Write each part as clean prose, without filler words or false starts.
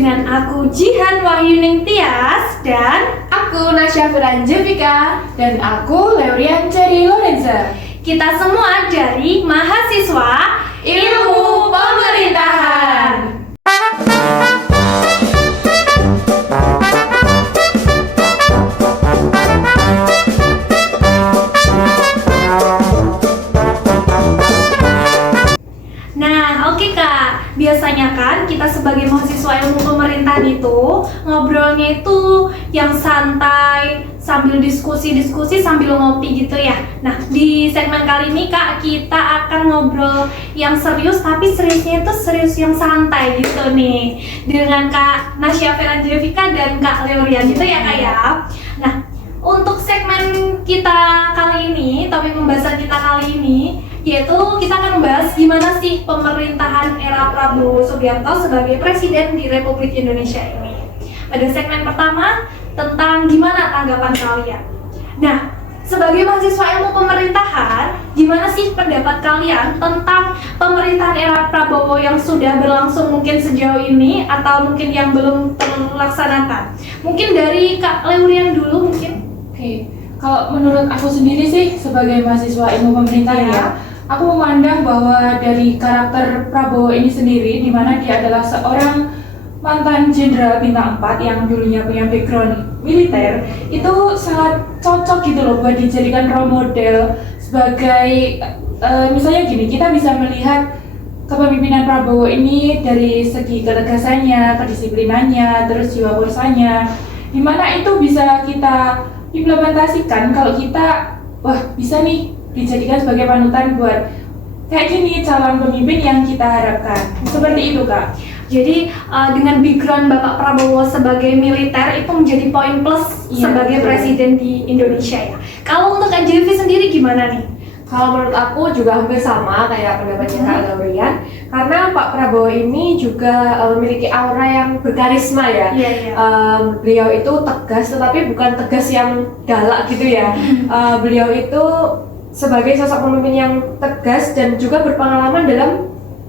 dengan aku Jihan Wahyuning Tias dan aku Nasya Firanjevika dan aku Leurian Cherry Lorenza. Kita semua dari mahasiswa Ilmu Pemerintahan. Nah, oke Kak. Biasanya kan kita sebagai mahasiswa ilmu pemerintahan itu ngobrolnya itu yang santai sambil diskusi sambil ngopi gitu ya. Nah, di segmen kali ini Kak, kita akan ngobrol yang serius tapi seriusnya itu serius yang santai gitu nih. Dengan Kak Nasya Firanjevika dan Kak Leurian gitu ya Kak ya. Nah, untuk segmen kita kali ini, topik pembahasan kita kali ini yaitu kita akan membahas gimana sih pemerintahan era Prabowo Subianto sebagai presiden di Republik Indonesia ini. Pada segmen pertama tentang gimana tanggapan kalian. Nah, sebagai mahasiswa ilmu pemerintahan, gimana sih pendapat kalian tentang pemerintahan era Prabowo yang sudah berlangsung mungkin sejauh ini atau mungkin yang belum terlaksanakan? Mungkin dari Kak Leurian dulu mungkin. Oke, kalau menurut aku sendiri sih sebagai mahasiswa ilmu pemerintahan ya, aku memandang bahwa dari karakter Prabowo ini sendiri, di mana dia adalah seorang mantan jenderal bintang 4 yang dulunya punya background militer, itu sangat cocok gitu loh buat dijadikan role model sebagai misalnya gini, kita bisa melihat kepemimpinan Prabowo ini dari segi ketegasannya, kedisiplinannya, terus jiwa kuasanya, di mana itu bisa kita implementasikan kalau kita bisa nih dijadikan sebagai panutan buat kayak gini calon pemimpin yang kita harapkan. Seperti itu Kak. Jadi dengan background Bapak Prabowo sebagai militer itu menjadi poin plus sebagai presiden di Indonesia ya. Kalau untuk Kak Jevi sendiri gimana nih? Kalau menurut aku juga hampir sama kayak pendapatnya Kak Leurian, karena Pak Prabowo ini juga memiliki aura yang berkarisma ya. Beliau itu tegas, tetapi bukan tegas yang galak gitu ya. Beliau itu sebagai sosok pemimpin yang tegas dan juga berpengalaman dalam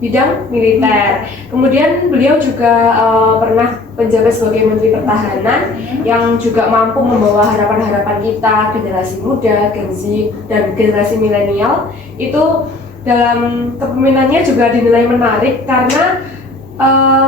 bidang militer. Kemudian beliau juga pernah menjabat sebagai Menteri Pertahanan yang juga mampu membawa harapan-harapan kita, generasi muda, Gen Z, dan generasi milenial. Itu dalam kepemimpinannya juga dinilai menarik karena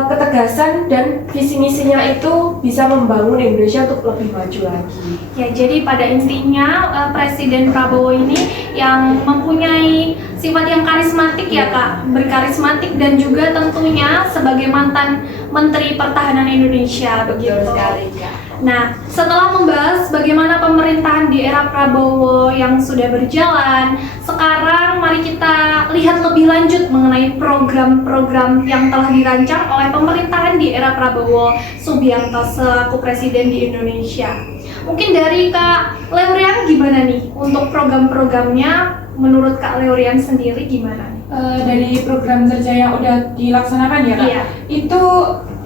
ketegasan dan visi misinya itu bisa membangun Indonesia untuk lebih maju lagi. Ya, jadi pada intinya Presiden Prabowo ini yang mempunyai sifat yang karismatik ya Kak, berkarismatik dan juga tentunya sebagai mantan Menteri Pertahanan Indonesia begitu. Betul sekali Kak. Nah, setelah membahas bagaimana pemerintahan di era Prabowo yang sudah berjalan, sekarang mari kita lihat lebih lanjut mengenai program-program yang telah dirancang oleh pemerintahan di era Prabowo Subianto selaku presiden di Indonesia. Mungkin dari Kak Leurian gimana nih untuk program-programnya? Menurut Kak Leurian sendiri gimana nih? Dari program kerja yang udah dilaksanakan ya Kak, itu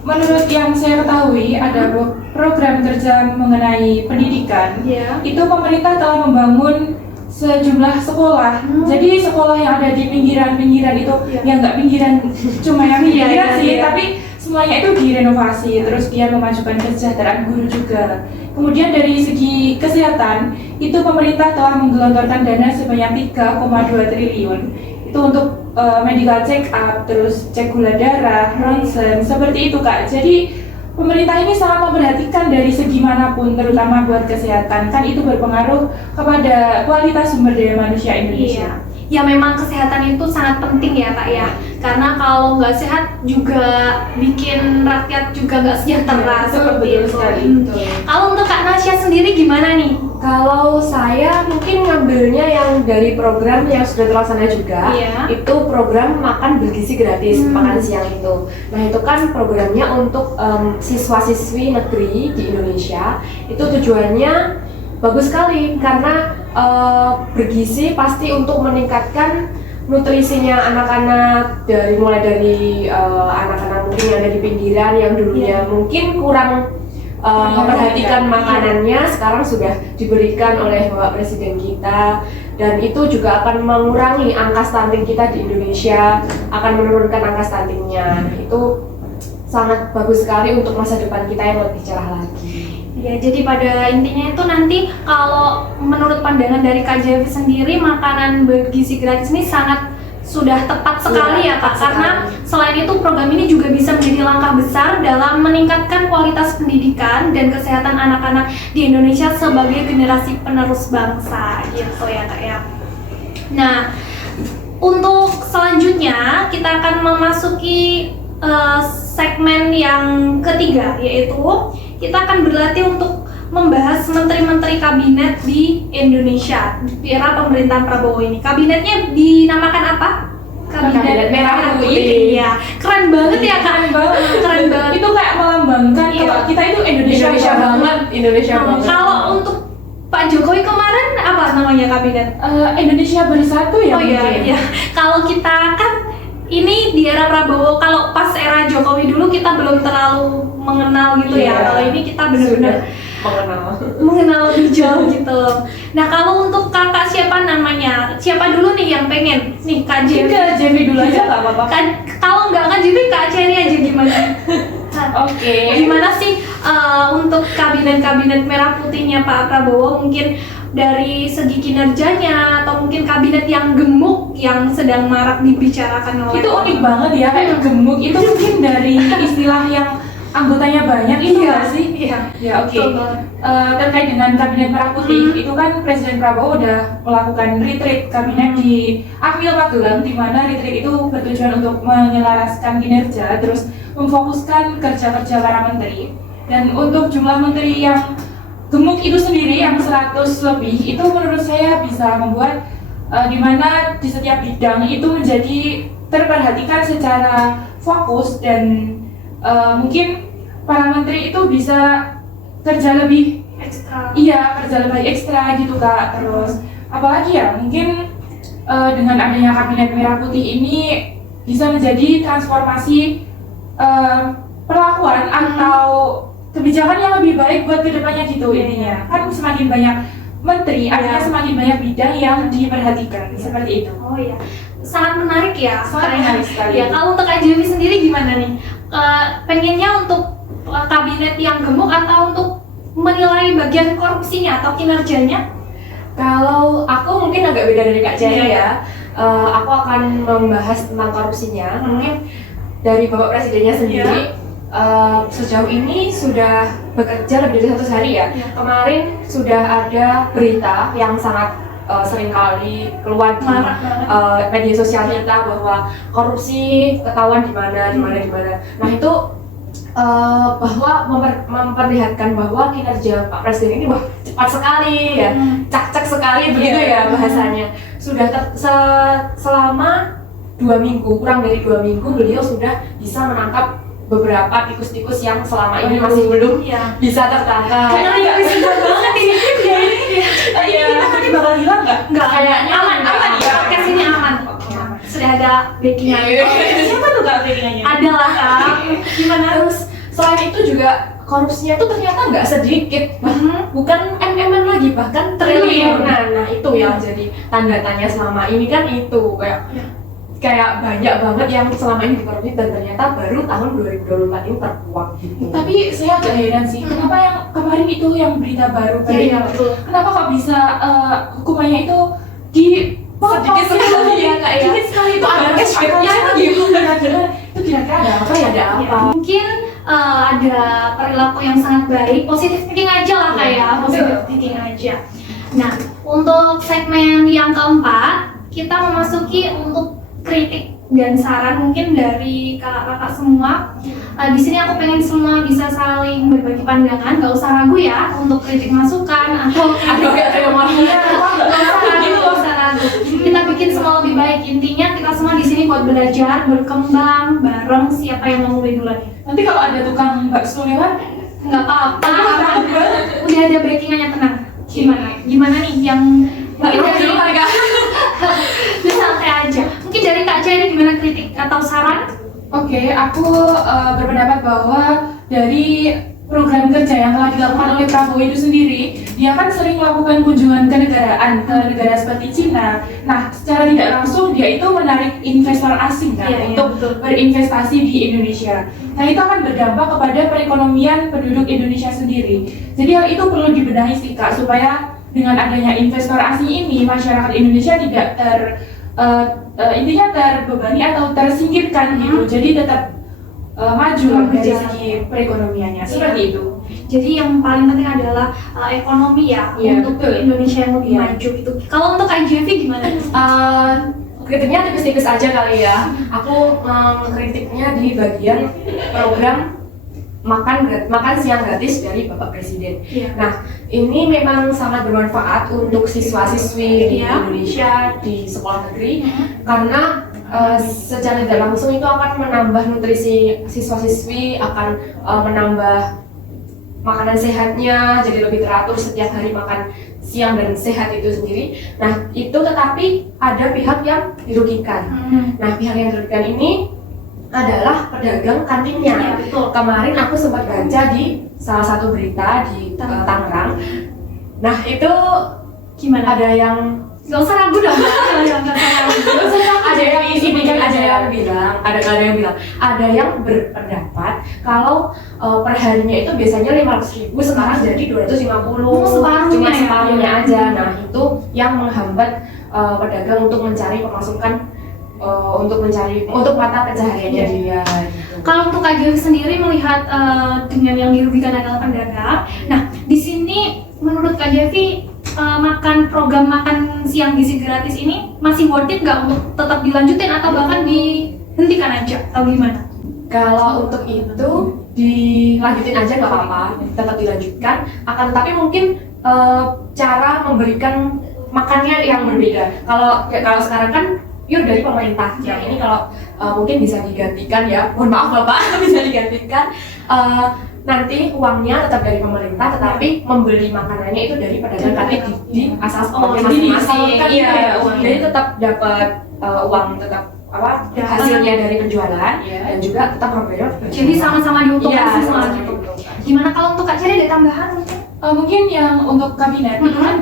menurut yang saya ketahui ada program kerja mengenai pendidikan. Itu pemerintah telah membangun sejumlah sekolah. Jadi sekolah yang ada di pinggiran-pinggiran itu yang nggak pinggiran cuma yang pinggiran sih, tapi semuanya itu direnovasi. Terus dia memajukan kesejahteraan guru juga. Kemudian dari segi kesehatan, itu pemerintah telah menggelontorkan dana sebanyak 3,2 triliun. Itu untuk medical check up, terus cek gula darah, ronsen, seperti itu Kak. Jadi pemerintah ini sangat memperhatikan dari segi manapun, terutama buat kesehatan, kan itu berpengaruh kepada kualitas sumber daya manusia Indonesia. Ya memang kesehatan itu sangat penting ya Kak ya, karena kalau nggak sehat juga bikin rakyat juga nggak sejahtera seperti itu. Kalau untuk Kak Nasya sendiri gimana nih? Kalau saya mungkin ngambilnya yang dari program yang sudah terlaksana juga, itu program makan bergizi gratis, makan siang itu. Nah itu kan programnya untuk siswa-siswi negeri di Indonesia, itu tujuannya bagus sekali karena bergizi pasti untuk meningkatkan nutrisinya anak-anak mulai dari anak-anak mungkin yang ada di pinggiran yang dulunya mungkin kurang memperhatikan makanannya, sekarang sudah diberikan oleh Bapak Presiden kita, dan itu juga akan mengurangi angka stunting kita di Indonesia, akan menurunkan angka stuntingnya. Itu sangat bagus sekali untuk masa depan kita yang lebih cerah lagi. Ya, jadi pada intinya itu nanti kalau menurut pandangan dari KJV sendiri, makanan bergizi gratis ini sangat sudah tepat sekali ya Kak, karena selain itu program ini juga bisa menjadi langkah besar dalam meningkatkan kualitas pendidikan dan kesehatan anak-anak di Indonesia sebagai generasi penerus bangsa gitu ya Kak ya. Nah, untuk selanjutnya kita akan memasuki segmen yang ketiga, yaitu kita akan berlatih untuk membahas menteri-menteri kabinet di Indonesia di era pemerintahan Prabowo ini. Kabinetnya dinamakan apa? Kabinet Merah Putih. Iya, keren banget ya Kak. Keren banget. Itu kayak melambangkan kalau kita itu Indonesia banget. Indonesia banget. Kalau untuk Pak Jokowi kemarin apa namanya kabinet? Indonesia Bersatu ya. Oh iya, iya. Kalau kita kan ini di era Prabowo, kalau pas era Jokowi dulu kita belum terlalu mengenal gitu ya. Kalau ini kita benar-benar mengenal lebih jauh gitu. Nah, kalau untuk kakak siapa namanya? Siapa dulu nih yang pengen? Nih Kak Jevi. Kak Jevi dulu aja nggak apa-apa. Kalau nggak Kak Jevi, Kak Cherry aja gimana? Oke. Gimana sih untuk kabinet Merah Putihnya Pak Prabowo, mungkin dari segi kinerjanya atau mungkin kabinet yang gemuk yang sedang marak dibicarakan oleh Itu unik banget ya, kayak gemuk itu mungkin dari istilah yang anggotanya banyak itu nggak sih? Iya. Ya oke. Terkait dengan kabinet Merah Putih itu kan Presiden Prabowo udah melakukan retreat kabinet di Akmil Magelang, di mana retreat itu bertujuan untuk menyelaraskan kinerja, terus memfokuskan kerja-kerja para menteri. Dan untuk jumlah menteri yang gemuk itu sendiri yang 100 lebih itu menurut saya bisa membuat di mana di setiap bidang itu menjadi terperhatikan secara fokus dan mungkin para menteri itu bisa kerja lebih ekstra. Iya, kerja lebih ekstra gitu Kak. Terus apalagi ya, mungkin dengan adanya kabinet Merah Putih ini bisa menjadi transformasi perlakuan atau kebijakan yang lebih baik buat kedepannya gitu intinya. Kan semakin banyak menteri, artinya semakin banyak bidang yang diperhatikan seperti itu. Oh iya, sangat menarik ya. Sangat menarik sekali. Ya, kalau untuk Kak Jevi sendiri gimana nih? Pengennya untuk kabinet yang gemuk atau untuk menilai bagian korupsinya atau kinerjanya? Kalau aku mungkin agak beda dari Kak Cherry ya. Aku akan membahas tentang korupsinya. Mungkin dari Bapak Presidennya sendiri. Sejauh ini sudah bekerja lebih dari 100 hari ya. Kemarin sudah ada berita yang sangat sering kali keluar di media sosial kita bahwa korupsi ketahuan di mana. Nah itu bahwa memperlihatkan bahwa kinerja Pak Presiden ini wah cepat sekali ya, cak-cak sekali begitu ya bahasanya. Sudah selama 2 minggu, kurang dari 2 minggu beliau sudah bisa menangkap beberapa tikus-tikus yang selama ini masih belum bisa tertangkap. Kayaknya bisa banget ini. Iya, nanti bakal hilang nggak? Nggak, kayaknya aman ya. Podcast ini aman. Sudah ada backing-nya. Siapa tuh Kak backing-nya? Ada lah Kak. Gimana? Terus selain itu juga korupsinya itu ternyata nggak sedikit, bukan MM-an lagi, bahkan triliunan. Nah itu yang jadi tanda tanya selama ini kan itu kayak banyak banget yang selama ini dikorupsi dan ternyata baru tahun 2024 ini terkuak gitu. Tapi saya agak heran sih, kenapa yang kemarin itu yang berita baru kenapa kok bisa hukumannya itu di sedikit sekali ya Kak ya? Sedikit sekali itu ada cashbacknya itu kira-kira ada apa ya? Ada apa? Mungkin ada perilaku yang sangat baik, positive thinking aja lah kayak positive thinking aja. Nah, untuk segmen yang keempat, kita memasuki untuk kritik dan saran mungkin dari kakak-kakak semua. Di sini aku pengen semua bisa saling berbagi pandangan, nggak usah ragu ya untuk kritik masukan atau nggak usah ragu. Kita bikin semua lebih baik. Intinya kita semua di sini buat belajar, berkembang bareng. Siapa yang mau mulai duluan? Nanti kalau ada tukang bakso lewat, Nggak apa-apa, udah ada backingannya, tenang. Gimana nih yang mungkin dari santai aja. Mungkin dari Kak Cherry gimana kritik atau saran? Oke, aku berpendapat bahwa dari program kerja yang telah dilakukan oleh Prabowo itu sendiri, dia kan sering melakukan kunjungan ke negara seperti Cina. Nah, secara secara tidak langsung dia itu menarik investor asing kan untuk berinvestasi di Indonesia. Nah itu akan berdampak kepada perekonomian penduduk Indonesia sendiri. Jadi hal itu perlu dibenahi sih Kak, supaya dengan adanya investor asing ini masyarakat Indonesia tidak intinya terbebani atau tersingkirkan gitu. Jadi tetap maju dari segi perekonomiannya seperti itu. Jadi yang paling penting adalah ekonomi ya, untuk betul. Indonesia yang lebih maju gitu. Kalau untuk KJV gimana? Kritiknya tipis-tipis aja kali ya. Aku kritiknya di bagian program makan siang gratis dari Bapak Presiden. Nah, ini memang sangat bermanfaat untuk siswa-siswi di Indonesia di sekolah negeri karena secara tidak langsung itu akan menambah nutrisi siswa-siswi, akan menambah makanan sehatnya, jadi lebih teratur setiap hari makan siang dan sehat itu sendiri. Nah, itu tetapi ada pihak yang dirugikan. Nah, pihak yang dirugikan ini adalah pedagang kantinnya. Kemarin aku sempat baca di salah satu berita di Tangerang. Nah, itu Gimana? ada yang Gak usah ragu dong. ada yang bilang, ada yang berpendapat kalau per harinya itu biasanya 500.000, sekarang jadi 250. Cuma separuhnya aja. Nah, itu yang menghambat pedagang untuk mencari pemasukan, untuk mata pencahariannya dia. Kalau untuk KJV sendiri melihat dengan yang dirugikan adalah pedagang. Nah, di sini menurut KJV program makan siang gizi gratis ini masih worth it nggak untuk tetap dilanjutin atau bahkan dihentikan aja atau gimana? Kalau untuk itu dilanjutin aja nggak apa-apa, tetap dilanjutkan. Akan tetapi mungkin cara memberikan makannya yang berbeda. Kalau sekarang kan pure dari pemerintah. Yang ini kalau mungkin bisa digantikan ya. Mohon maaf Bapak, bisa digantikan. Nanti uangnya tetap dari pemerintah, tetapi membeli makanannya itu dari pedagang kantin di asal masing-masing. Iya, jadi tetap dapat uang tetap hasilnya dari penjualan dan juga tetap membayar. Jadi sama-sama diuntungkan semua. Gitu. Gimana kalau untuk Kak Ceri ada tambahan mungkin? Mungkin yang untuk kabinet itu kan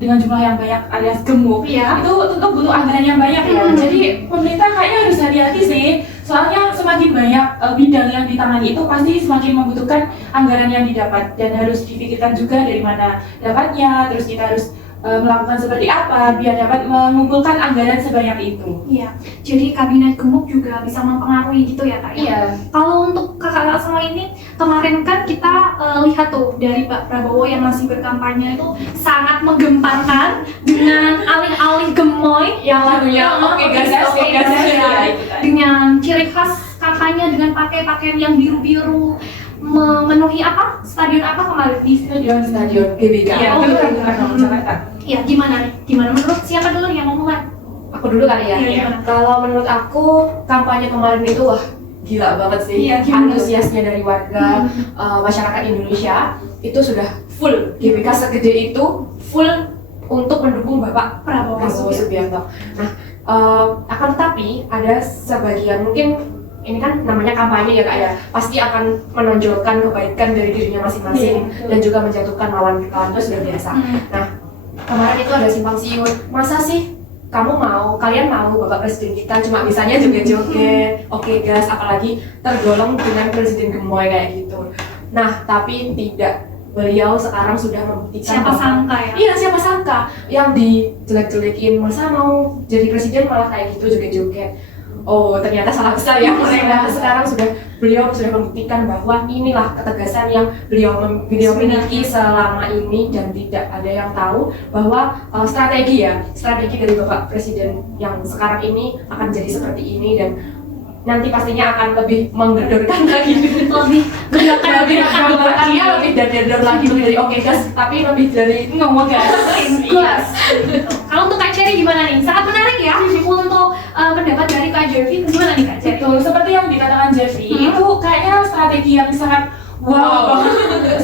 dengan jumlah yang banyak alias gemuk, itu tentu butuh anggaran yang banyak ya. Jadi pemerintah kayaknya harus hati-hati sih, soalnya semakin banyak bidang yang ditangani itu pasti semakin membutuhkan anggaran yang didapat, dan harus dipikirkan juga dari mana dapatnya. Terus kita harus melakukan seperti apa biar dapat mengumpulkan anggaran sebanyak itu. Iya, jadi kabinet gemuk juga bisa mempengaruhi gitu ya Kak? Iya. Kalau untuk kakak semua ini, kemarin kan kita lihat tuh dari Pak Prabowo yang masih berkampanye itu sangat menggemparkan dengan alih-alih gemoy yang lagunya Oke Gas, dengan ciri khas kakaknya dengan pakai pakaian yang biru-biru, memenuhi stadion apa kemarin di stadion GBK. Iya, Jakarta. Iya, gimana nih? Gimana menurut siapa dulu yang mau mulai? Aku dulu kali ya. Iya. Kalau menurut aku kampanye kemarin itu gila banget sih. Antusiasnya dari warga masyarakat Indonesia itu sudah full. GBK segede itu full untuk mendukung Bapak Prabowo Subianto. Nah, akan tetapi ada sebagian, mungkin ini kan namanya kampanye ya Kak ya, pasti akan menonjolkan kebaikan dari dirinya masing-masing dan juga menjatuhkan lawan itu sudah biasa. Nah, kemarin itu ada simpang siur, masa sih kalian mau Bapak Presiden kita cuma bisanya joget-joget, Oke Gas, apalagi tergolong dengan Presiden gemoy kayak gitu. Nah, tapi tidak, beliau sekarang sudah membuktikan siapa sangka ya? Iya, siapa sangka yang dijelek-jelekin, masa mau jadi presiden malah kayak gitu joget-joget. Oh, ternyata salah besar ya. Sekarang beliau sudah membuktikan bahwa inilah ketegasan yang beliau miliki selama ini, dan tidak ada yang tahu bahwa strategi dari Bapak Presiden yang sekarang ini akan jadi seperti ini, dan nanti pastinya akan lebih menggedorkan lagi, lebih dari Oke Gas, tapi lebih dari ngomong gas. Kalau untuk Kak Ceri gimana nih? Sangat menarik ya untuk pendapat dari Kak Jevi. Gimana nih Kak Ceri? Betul, seperti yang dikatakan Jevi, itu kayaknya strategi yang sangat wow.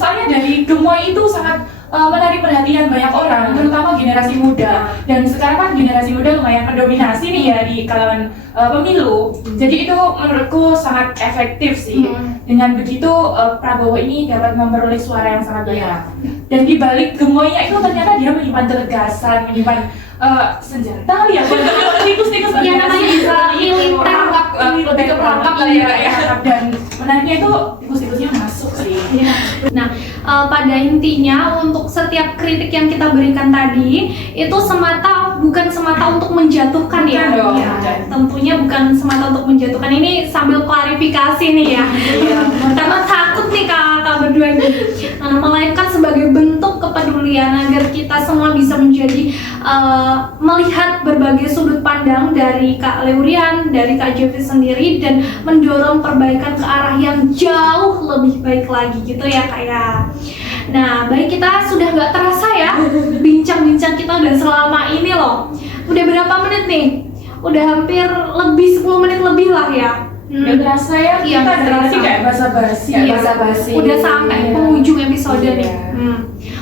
Soalnya dari gemoy itu sangat menarik perhatian banyak orang, terutama generasi muda. Dan sekarang kan generasi muda lumayan mendominasi nih ya di kalangan pemilu. Jadi itu menurutku sangat efektif sih. Dengan begitu Prabowo ini dapat memperoleh suara yang sangat banyak. Dan di balik gemoynya itu ternyata dia menyimpan ketegasan, menyimpan senjata ya, tikus-tikus yang namanya bisa perangkap, lebih ke perangkap lah ya. Dan menariknya itu tikus-tikusnya masuk sih. Nah, pada intinya untuk setiap kritik yang kita berikan tadi itu bukan semata untuk menjatuhkan ya. Bukan dong. Ya, tentunya bukan semata untuk menjatuhkan. Ini sambil klarifikasi nih ya. Karena takut nih kakak berdua ini. Nah, melainkan sebagai bentuk kepedulian agar kita semua bisa menjadi melihat berbagai sudut pandang dari Kak Leurian, dari Kak Jeffy sendiri, dan mendorong perbaikan ke arah yang jauh lebih baik lagi gitu ya Kak ya. Nah, baik, kita sudah nggak terasa ya bincang-bincang kita udah selama ini loh. Udah berapa menit nih? Udah hampir lebih 10 menit lebih lah ya. Gak terasa ya, Iya, kita nggak berarti terasa. kayak basa-basi. Kayak basa-basi. Udah sampai Iya. penghujung episode Iya. nih.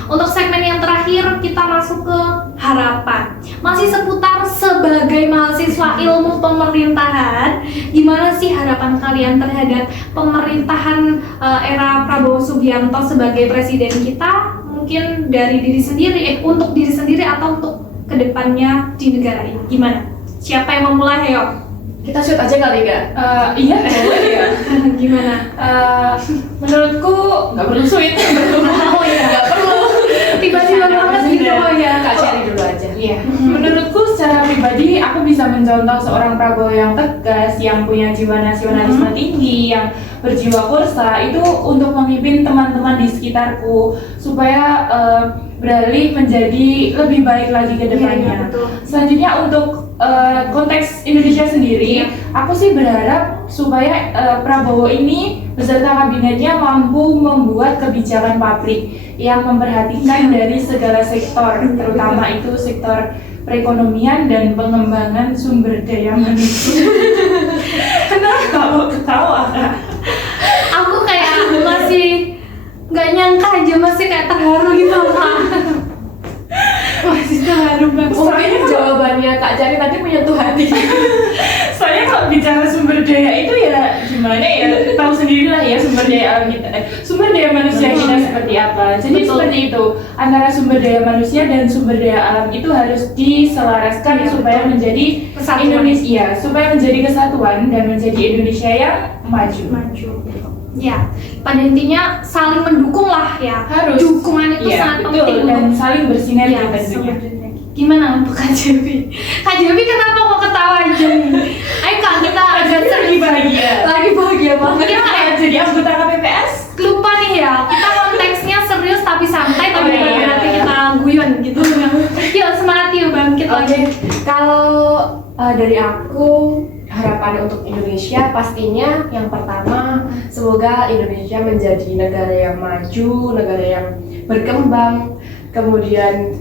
Untuk segmen yang terakhir kita masuk ke harapan. Masih seputar sebagai mahasiswa ilmu pemerintahan, gimana sih harapan kalian terhadap pemerintahan era Prabowo Subianto sebagai presiden kita? Mungkin dari diri sendiri, untuk diri sendiri atau untuk kedepannya di negara ini. Gimana? Siapa yang memulai, ayo? Kita shoot aja kali Kak? Iya, boleh ya. Gimana? Menurutku nggak perlu sweet. Oh iya, nggak perlu. Tiba-tiba banget gitu ya. Kak Cherry dulu aja. Iya. Menurutku secara pribadi aku bisa mencontoh seorang Prabowo yang tegas, yang punya jiwa nasionalisme tinggi, yang berjiwa kursa itu untuk memimpin teman-teman di sekitarku supaya beralih menjadi lebih baik lagi ke depannya. Iya, betul. Selanjutnya untuk konteks Indonesia sendiri, aku sih berharap supaya Prabowo ini beserta kabinetnya mampu membuat kebijakan publik yang memperhatikan dari segala sektor, terutama itu sektor perekonomian dan pengembangan sumber daya manusia. Kenapa kamu ketawa? Aku kayak masih nggak nyangka aja, masih kayak terharu gitu Kak. Masih terharu banget. Mungkin jawabannya Kak Cherry tadi menyentuh hati. Soalnya kalau bicara sumber daya itu ya gimana ya, tahu sendirilah ya sumber daya alam kita, sumber daya manusia kita seperti apa. Jadi Betul. seperti itu, antara sumber daya manusia dan sumber daya alam itu harus diselaraskan Iya, supaya betul. menjadi Kesatuan. Indonesia, supaya menjadi kesatuan dan menjadi Indonesia yang maju. Ya, pada intinya saling mendukung lah ya. Harus. Dukungan itu Iya, sangat betul, penting dan untuk saling bersinergi ya, tentunya. Gimana untuk Kak Jebi? Kak Jebi kenapa mau ketawa aja nih? Ayo Kak, kita agak Lagi bahagia. Lagi bahagia banget. Kita kayak Jadi anggota KPPS. lupa nih ya, kita konteksnya serius tapi santai, tapi Oh, bukan iya. berarti kita guyon gitu. Yuk semangat yuk, bangkit Oke, lagi. kalau dari aku harapan untuk Indonesia pastinya yang pertama semoga Indonesia menjadi negara yang maju, negara yang berkembang, kemudian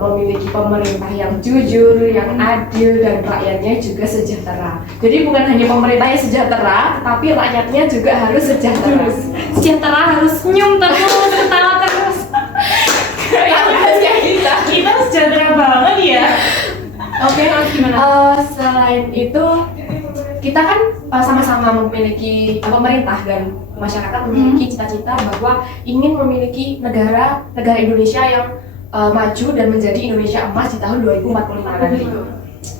memiliki pemerintah yang jujur, yang adil, dan rakyatnya juga sejahtera. Jadi bukan hanya pemerintahnya sejahtera, tetapi rakyatnya juga harus sejahtera. Sejahtera harus senyum terus, ketawa terus. Kita sejahtera banget ya. Oke, harus gimana? Selain itu kita kan sama-sama memiliki pemerintah dan masyarakat memiliki cita-cita bahwa ingin memiliki negara Indonesia yang maju dan menjadi Indonesia emas di tahun 2045 nanti.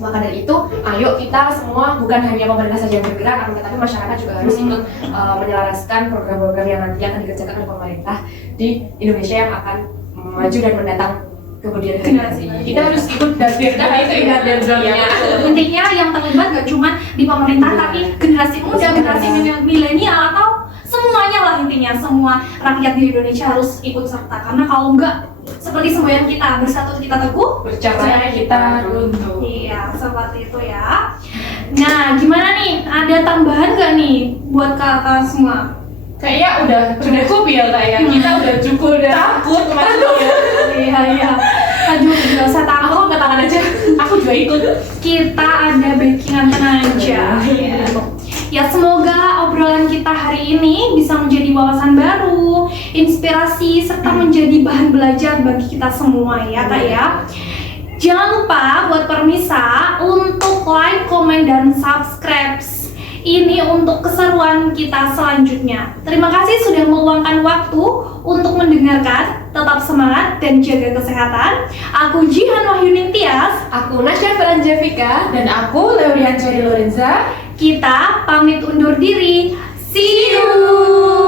Maka dari itu, ayo kita semua, bukan hanya pemerintah saja yang bergerak, akan tetapi masyarakat juga harus ikut menyelaraskan program-program yang nanti akan dikerjakan oleh pemerintah di Indonesia yang akan maju dan mendatang kemudian generasi. Kita harus ikut dan Kita harus ikut dan drone-nya. Intinya yang terlibat gak cuma di pemerintah, tapi generasi muda, generasi milenial, atau semuanya lah. Intinya semua rakyat di Indonesia harus ikut serta, karena kalau enggak seperti semboyan kita, bersatu kita teguh, Bercerai kita runtuh. iya, seperti itu ya. Nah, gimana nih? Ada tambahan gak nih buat kakak semua? Kayaknya udah cukup ya kayak kita udah cukup takut maksudnya. Iya. Aduh, gak usah takut. Aku angkat tangan aja. Aku juga ikut. Kita ada backingan, tenang aja. Iya. Ya semoga obrolan kita hari ini bisa menjadi wawasan baru, inspirasi, serta menjadi bahan belajar bagi kita semua ya Kak ya. Jangan lupa buat Permisa untuk like, komen, dan subscribe. Ini untuk keseruan kita selanjutnya. Terima kasih sudah meluangkan waktu untuk mendengarkan. Tetap semangat dan jaga kesehatan. Aku Jihan Wahyuning Tias. Aku Nasya Felanjevika. Dan aku Leurian Ceri Lorenza. Kita pamit undur diri. See you.